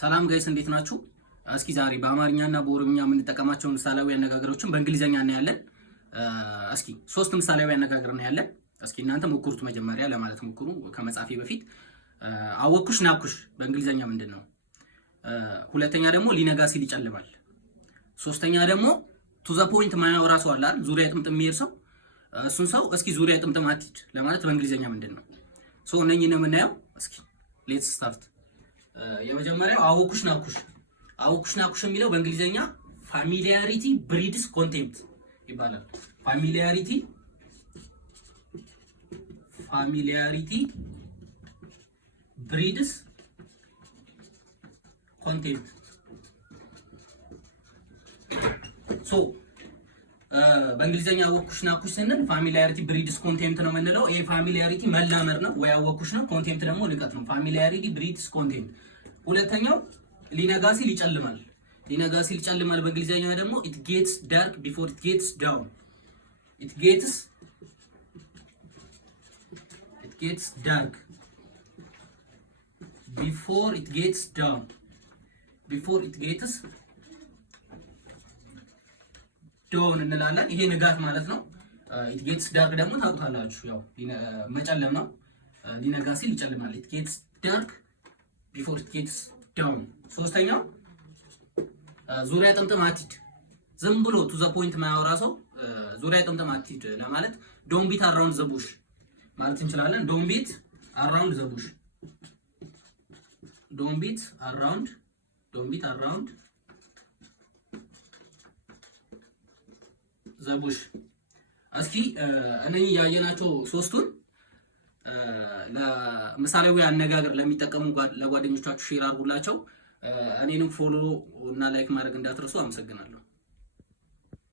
ሰላም ጋይስ እንዴት ናችሁ? እስኪ ዛሬ በአማርኛና በኦሮምኛ የምንጠቀማቸው ምሳሌያዊ አነጋገሮችን በእንግሊዘኛ እናያለን። እስኪ ሶስት ምሳሌያዊ አነጋገር እናያለን። እስኪ እናንተ ሞክሩት መጀመሪያ ለማለት ሞክሩ ከመጻፌ በፊት። አወኩሽ ናኩሽ በእንግሊዘኛ ምንድነው? ሁለተኛ ደግሞ ሊነጋ ሲል ይጨልማል። ሶስተኛ ደግሞ ቱ ዘ ፖይንት ማያወራ ሰው አለ አይደል? ዙሪያ ጥምጥም የሚሄድ ሰው እሱን ሰው እስኪ ዙሪያ ጥምጥም አትሂድ ለማለት በእንግሊዘኛ ምንድነው? እነኚህን ነው የምናየው። እስኪ ሌትስ ስታርት። የመጀመሪያው አወኩሽ ናኩሽ። አወኩሽ ናኩሽ የሚለው በእንግሊዘኛ ፋሚሊያሪቲ ብሪድስ ኮንቴምፕት ይባላል። ፋሚሊያሪቲ ብሪድስ ኮንቴምፕት። በእንግሊዘኛ አወኩሽ ናኩሽ ስንል ፋሚሊያሪቲ ብሪድስ ኮንቴምፕት ነው የምንለው። ይሄ ፋሚሊያሪቲ መላመር ነው ወይ አወኩሽ ነው። ኮንቴምፕት ደግሞ ንቀት ነው። ፋሚሊያሪቲ ብሪድስ ኮንቴምፕት። ሁለተኛው ሊነጋ ሲል ይጨልማል። ሊነጋ ሲል ይጨልማል በእንግሊዘኛ ደግሞ it gets dark before it gets down. it gets dark before it gets down. before it gets down እንላለን። ይሄ ንጋት ማለት ነው። it gets dark ደግሞ ታውቁታላችሁ፣ ያው መጨለም ነው። ሊነጋ ሲል ይጨልማል። it gets dark before it gets down. ሶስተኛው ዙሪያ ጥምጥም አትሂድ። ዝም ብሎ ቱ ዘ ፖይንት ማያወራ ሰው ዙሪያ ጥምጥም አትሂድ ለማለት ዶንት ቢት አራውንድ ዘ ቡሽ ማለት እንችላለን። ዶንት ቢት አራውንድ ዘ ቡሽ። ዶንት ቢት አራውንድ ዘ ቡሽ። እስኪ እነኚህ ያየናቸው ሶስቱን ለምሳሌያዊ አነጋገር ለሚጠቀሙ ለጓደኞቻችሁ ሼር አድርጉላቸው። እኔንም ፎሎ እና ላይክ ማድረግ እንዳትረሱ። አመሰግናለሁ።